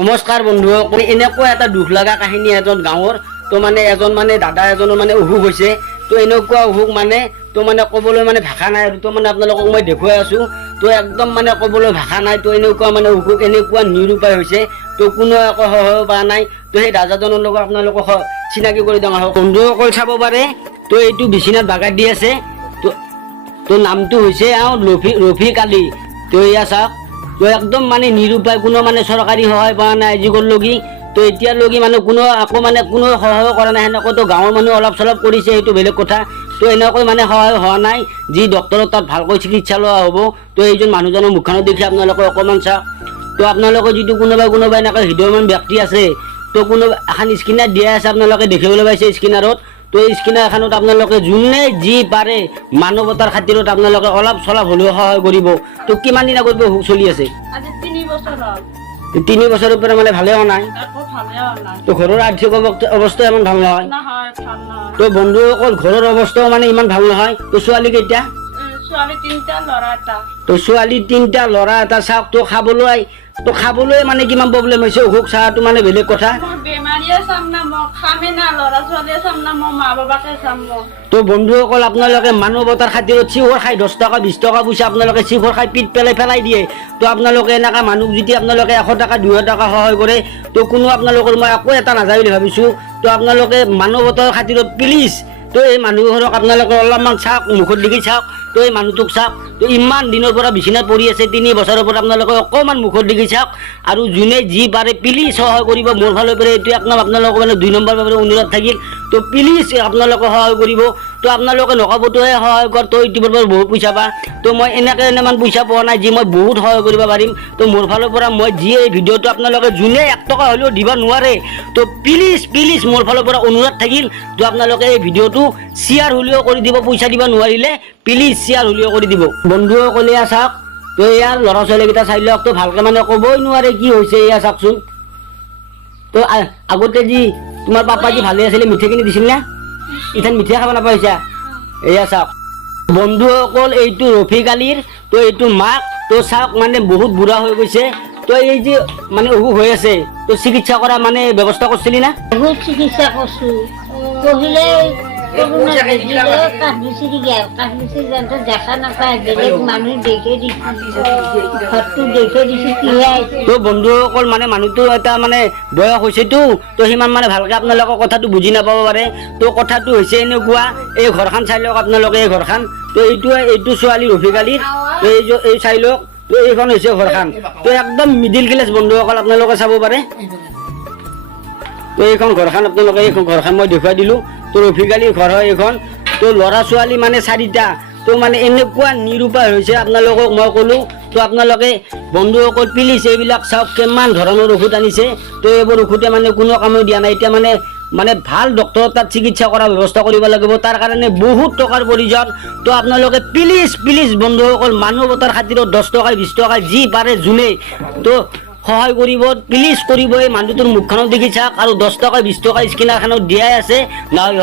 নমস্কাৰ বন্ধুসকল এনেকুৱা এটা দুখ লগা কাহিনী এজন গাঁৱৰ, তো মানে এজন মানে দাদা এজনৰ মানে অসুখ হৈছে, তো এনেকুৱা অসুখ মানে তো মানে ক'বলৈ মানে ভাষা নাই আৰু, তো মানে আপোনালোকক মই দেখুৱাই আছোঁ, তো একদম মানে ক'বলৈ ভাষা নাই, তো এনেকুৱা মানে অসুখ, এনেকুৱা নিৰূপায় হৈছে, তো কোনো একো সহায় পৰা নাই, তো সেই দাদাজনৰ লগত আপোনালোকক চিনাকি কৰি দিওঁ বন্ধুসকল চাব পাৰে, তো এইটো বিচনাত বাগাত দি আছে, তো তো নামটো হৈছে আও ৰফি ৰফিক আলী, তো এয়া চাওক। তো একদম মানে নিৰূপায়, কোনো মানে চৰকাৰী সহায় পোৱা নাই আজিকলৈকে তো এতিয়ালৈকে মানে কোনো আকৌ মানে কোনো সহায় কৰা নাই, সেনেকৈ তো গাঁৱৰ মানুহ অলপ চলপ কৰিছে, সেইটো বেলেগ কথা। তো এনেকৈ মানে সহায় হোৱা নাই, যি ডক্তৰৰ তাত ভালকৈ চিকিৎসা লোৱা হ'ব। তো এইজন মানুহজনৰ মুখখনত দেখি আপোনালোকে অকণমান চাওক তো আপোনালোকে যিটো কোনোবা কোনোবা এনেকৈ হৃদয়ৱান ব্যক্তি আছে, তো কোনো এখন স্কিনাৰ দিয়া আছে, আপোনালোকে দেখিবলৈ পাইছে স্কিনাৰত। তো এই স্কিনাৰ এখনত আপোনালোকে যোনে যি পাৰে মানৱতাৰ খাতিৰত আপোনালোকে অলপ চলপ হ'লেও সহায় কৰিব। তো কিমান দিন আগত চলি আছে? তিনি বছৰৰ পৰা মানে ভালে হোৱা নাই? তো ঘৰৰ আৰ্থিক অৱ- অৱস্থা ইমান ভালো নহয়? তো বন্ধুসকল ঘৰৰ অৱস্থাও মানে ইমান ভালো নহয়? তো ছোৱালী তো ছোৱালী তিনিটা ল'ৰা এটা চাওক তো খাবলৈ তো খাবলৈ মানে কিমান প্ৰব্লেম হৈছে অসুখ চাহটো মানে বেলেগ কথা। তো বন্ধুসকল আপোনালোকে মানৱতাৰ খাতিৰত চিফৰ খাই দহ টকা বিছ টকা পইচা আপোনালোকে চিফৰ খাই পিট পেলাই পেলাই দিয়ে। তো আপোনালোকে এনেকুৱা মানুহ যদি আপোনালোকে এশ টকা দুশ টকা সহায় কৰে তো কোনো আপোনালোকৰ মই একো এটা নাযায় বুলি ভাবিছোঁ। তো আপোনালোকে মানৱতাৰ খাতিৰত প্লিজ তো এই মানুহঘৰক আপোনালোকে অলপমান চাওক মুখত দেখি চাওক। তো এই মানুহটোক চাওক। তো ইমান দিনৰ পৰা বিচনাত পৰি আছে, তিনি বছৰৰ পৰা আপোনালোকে অকণমান মুখত দেখি চাওক। আৰু যোনে যি পাৰে প্লিজ সহায় কৰিব। মোৰ ফালৰ পৰা এইটো এক নম্বৰ আপোনালোকৰ মানে দুই নম্বৰ বাবে অনুৰোধ থাকিল। তো প্লিজ আপোনালোকে সহায় কৰিব। তো আপোনালোকে নক'বতোহে সহায় কৰ। তই ইউটিউবৰ পৰা বহুত পইচা পা। তো মই এনেকৈ এনেমান পইচা পোৱা নাই যি মই বহুত সহায় কৰিব পাৰিম। তো মোৰ ফালৰ পৰা মই যি এই ভিডিঅ'টো আপোনালোকে যোনে এক টকা হ'লেও দিব নোৱাৰে। তো প্লিজ প্লিজ মোৰ ফালৰ পৰা অনুৰোধ থাকিল। তো আপোনালোকে এই ভিডিঅ'টো শ্বেয়াৰ হ'লেও কৰি দিব, পইচা দিব নোৱাৰিলে প্লিজ শ্বেয়াৰ হ'লেও কৰি দিব। বন্ধুসকলে চাওক তো ইয়াৰ ল'ৰা ছোৱালীকেইটা চাই লওক তো ভালকৈ মানে ক'বই নোৱাৰে, কি হৈছে এয়া চাওকচোন। তো আগতে যি তোমাৰ পাপা যি ভালে আছিলে মিঠাইখিনি দিছিল না? ইথান মিঠাই খাব নাপাইছা? এয়া চাওক বন্ধুসকল এইটো ৰফিক আলীৰ তো এইটো মাক তো চাওক মানে বহুত বুঢ়া হৈ গৈছে তো এই যে মানে অসুখ হৈ আছে তো চিকিৎসা কৰা মানে ব্যৱস্থা কৰিছিলি না? বহুত চিকিৎসা করছু তো বন্ধুসকল মানে মানুহটো এটা মানে বয়স হৈছেতো তো সিমান মানে ভালকৈ আপোনালোকৰ কথাটো বুজি নাপাব পাৰে। তো কথাটো হৈছে এনেকুৱা এই ঘৰখন চাই লওক আপোনালোকে এই ঘৰখন। তো এইটো এইটো ছোৱালী ৰফিক আলীৰ তো এই এই চাই লওক তো এইখন হৈছে ঘৰখন। তো একদম মিডিল ক্লাছ বন্ধুসকল আপোনালোকে চাব পাৰে। তো এইখন ঘৰখন আপোনালোকে এইখন ঘৰখন মই দেখুৱাই দিলোঁ। তো ৰফিক আলীৰ ঘৰ হয় এইখন তো ল'ৰা ছোৱালী মানে চাৰিটা। তো মানে এনেকুৱা নিৰূপায় হৈছে, আপোনালোকক মই ক'লোঁ, তো আপোনালোকে বন্ধুসকল প্লিজ এইবিলাক চাওক, কিমান ধৰণৰ ঔষধ আনিছে। তো এইবোৰ ঔষধে মানে কোনো কামো দিয়া নাই। এতিয়া মানে মানে ভালো ডক্তৰৰ তাত চিকিৎসা কৰাৰ ব্যৱস্থা কৰিব লাগিব। তাৰ কাৰণে বহুত টকাৰ প্ৰয়োজন। তো আপোনালোকে প্লিজ প্লিজ বন্ধুসকল মানৱতাৰ খাতিৰত দহ টকা বিছ টকা যি পাৰে যোনে তো সহায় কৰিব প্লিজ কৰিব এই মানুহটোৰ মুখখনত দেখি চাওক, আৰু দহ টকা বিছ টকা স্কেনাৰখনত দিয়াই আছে।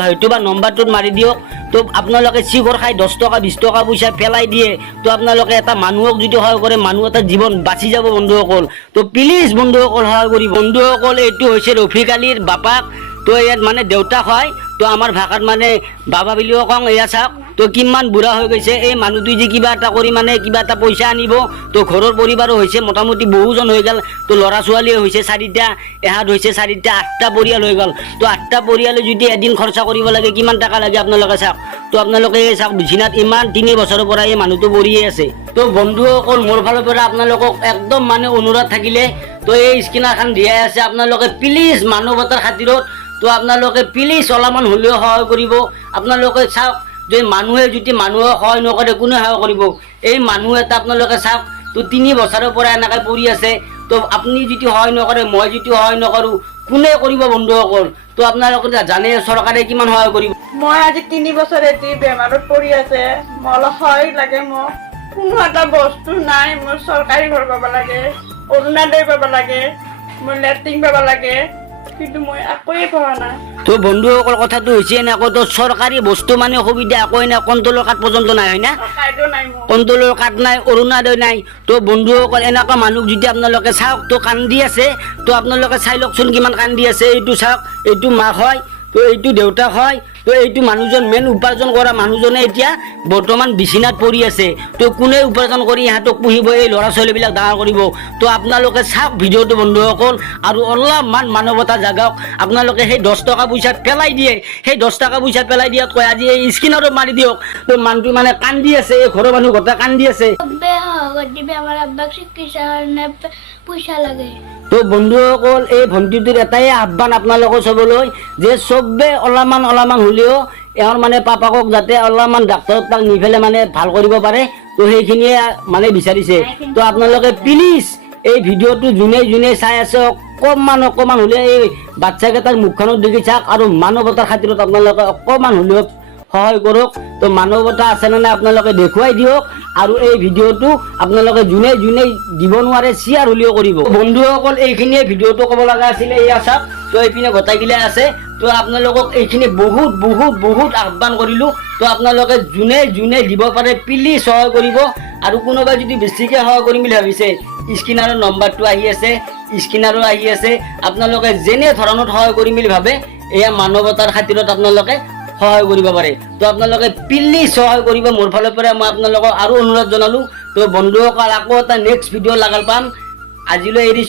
হয়তো বা নম্বৰটোত মাৰি দিয়ক। তো আপোনালোকে চিঘৰ খাই দহ টকা বিছ টকা পইচা পেলাই দিয়ে। তো আপোনালোকে এটা মানুহক যদি সহায় কৰে, মানুহ এটা জীৱন বাচি যাব, বন্ধুসকল। তো প্লিজ বন্ধুসকল, সহায় কৰিব বন্ধুসকল, এইটো হৈছে ৰফিক আলীৰ বাপাক। তো ইয়াত মানে দেউতাক হয়। তো আমাৰ ভাষাত মানে বাবা বুলিও কওঁ, এয়া চাওক। তো কিমান বুঢ়া হৈ গৈছে, এই মানুহটোৱে যে কিবা এটা কৰি মানে কিবা এটা পইচা আনিব, তো ঘৰৰ পৰিবাৰো হৈছে মোটামুটি বহুজন হৈ গ'ল, তো ল'ৰা ছোৱালীয়ে হৈছে চাৰিটা, এহাত হৈছে চাৰিটা, আঠটা পৰিয়াল হৈ গ'ল। তো আঠটা পৰিয়ালে যদি এদিন খৰচা কৰিব লাগে, কিমান টকা লাগে আপোনালোকে চাওক? তো আপোনালোকে এই চাওক বিচনাত ইমান তিনি বছৰৰ পৰা এই মানুহটো পৰিয়ে আছে। তো বন্ধুসকল, মোৰ ফালৰ পৰা আপোনালোকক একদম মানে অনুৰোধ থাকিলে, তো এই স্কিনাৰখন দিয়াই আছে। আপোনালোকে প্লিজ মানৱতাৰ খাতিৰত, তো আপোনালোকে প্লিজ অলপমান হ'লেও সহায় কৰিব। আপোনালোকে চাওক যে মানুহে, যদি মানুহক সহায় নকৰে, কোনে সহায় কৰিব? এই মানুহ এটা আপোনালোকে চাওক, তো তিনি বছৰৰ পৰা এনেকৈ পৰি আছে। তো আপুনি যদি সহায় নকৰে, মই যদি সহায় নকৰোঁ, কোনে কৰিব বন্ধুসকল তো আপোনালোকে জানে, চৰকাৰে কিমান সহায় কৰিব। মই আজি তিনি বছৰ এটি বেমাৰত পৰি আছে, মই অলপ সহায় লাগে মোক। কোনো এটা বস্তু নাই, মোৰ চৰকাৰী ঘৰ পাব লাগে অৰুণোদয় পাব লাগে, মোৰ লেট্ৰিন পাব লাগে। কিন্তু মই একোৱে নাই। তো বন্ধুসকল কথাটো হৈছে এনেকৈ তো চৰকাৰী বস্তু মানে সুবিধা একো এনে কণ্ট্ৰলৰ কাৰ্ড পৰ্যন্ত নাই হয় না? নাই কণ্ট্ৰলৰ কাৰ্ড নাই অৰুণোদয় নাই। তো বন্ধুসকল এনেকুৱা মানুহ যদি আপোনালোকে চাওক তো কান্দি আছে তো আপোনালোকে চাই লওকচোন কিমান কান্দি আছে এইটো চাওক এইটো মাক হয়। তো এইটো দেউতাক হয়, তো এইটো মানুহজন মেইন উপাৰ্জন কৰা মানুহজনে এতিয়া বৰ্তমান বিচনাত পৰি আছে। তো কোনে উপাৰ্জন কৰি ইহঁতক পুহিব, এই ল'ৰা ছোৱালীবিলাক ডাঙৰ কৰিব? তো আপোনালোকে চাওক ভিডিঅ'টো বন্ধুসকল আৰু অলপমান মানৱতা জাগাওক আপোনালোকে সেই দহ টকা পইচা পেলাই দিয়ে, সেই দহ টকা পইচা পেলাই দিয়াতকৈ আজি এই স্ক্ৰীণতো মাৰি দিয়ক। তো মানুহটো মানে কান্দি আছে, এই ঘৰৰ মানুহ গোটেই কান্দি আছে। পইচা লাগে। তো বন্ধুসকল, এই ভণ্টিটোৰ এটাই আহ্বান আপোনালোকৰ চবলৈ যে চবে অলপমান অলপমান হ'লেও এওঁৰ মানে পাপাকক যাতে অলপমান ডাক্তৰত তাক নি পেলাই মানে ভালো কৰিব পাৰে, তো সেইখিনিয়ে মানে বিচাৰিছে। তো আপোনালোকে প্লিজ এই ভিডিঅ'টো যোনে যোনে চাই আছে, অকণমান অকণমান হ'লেও এই বাচ্চাকেইটাৰ মুখখনত দেখি চাওক আৰু মানৱতাৰ খাতিৰত আপোনালোকে অকণমান হ'লেও সহায় কৰক। তো মানৱতা আছে নে নাই আপোনালোকে দেখুৱাই দিয়ক। আৰু এই ভিডিঅ'টো আপোনালোকে যোনে যোনে দিব নোৱাৰে শ্বেয়াৰ হ'লেও কৰিব। বন্ধুসকল, এইখিনিয়ে ভিডিঅ'টো ক'ব লগা আছিলে এয়া চাওক। তো এইপিনে গোটাইগিলা আছে। তো আপোনালোকক এইখিনি বহুত বহুত বহুত আহ্বান কৰিলোঁ। তো আপোনালোকে যোনে যোনে দিব পাৰে প্লিজ সহায় কৰিব। আৰু কোনোবাই যদি বেছিকৈ সহায় কৰিম বুলি ভাবিছে স্ক্ৰীণাৰৰ নম্বৰটো আহি আছে স্ক্ৰীণাৰো আহি আছে। আপোনালোকে যেনে ধৰণত সহায় কৰিম বুলি ভাবে, এয়া মানৱতাৰ খাতিৰত আপোনালোকে সহায় কৰিব পাৰে। তো আপোনালোকে প্লিজ সহায় কৰিব। মোৰ ফালৰ পৰা মই আপোনালোকক আৰু অনুৰোধ জনালোঁ। তো বন্ধুসকল, আকৌ এটা নেক্সট ভিডিঅ' লাগাল পাম। আজিলৈ এৰিছোঁ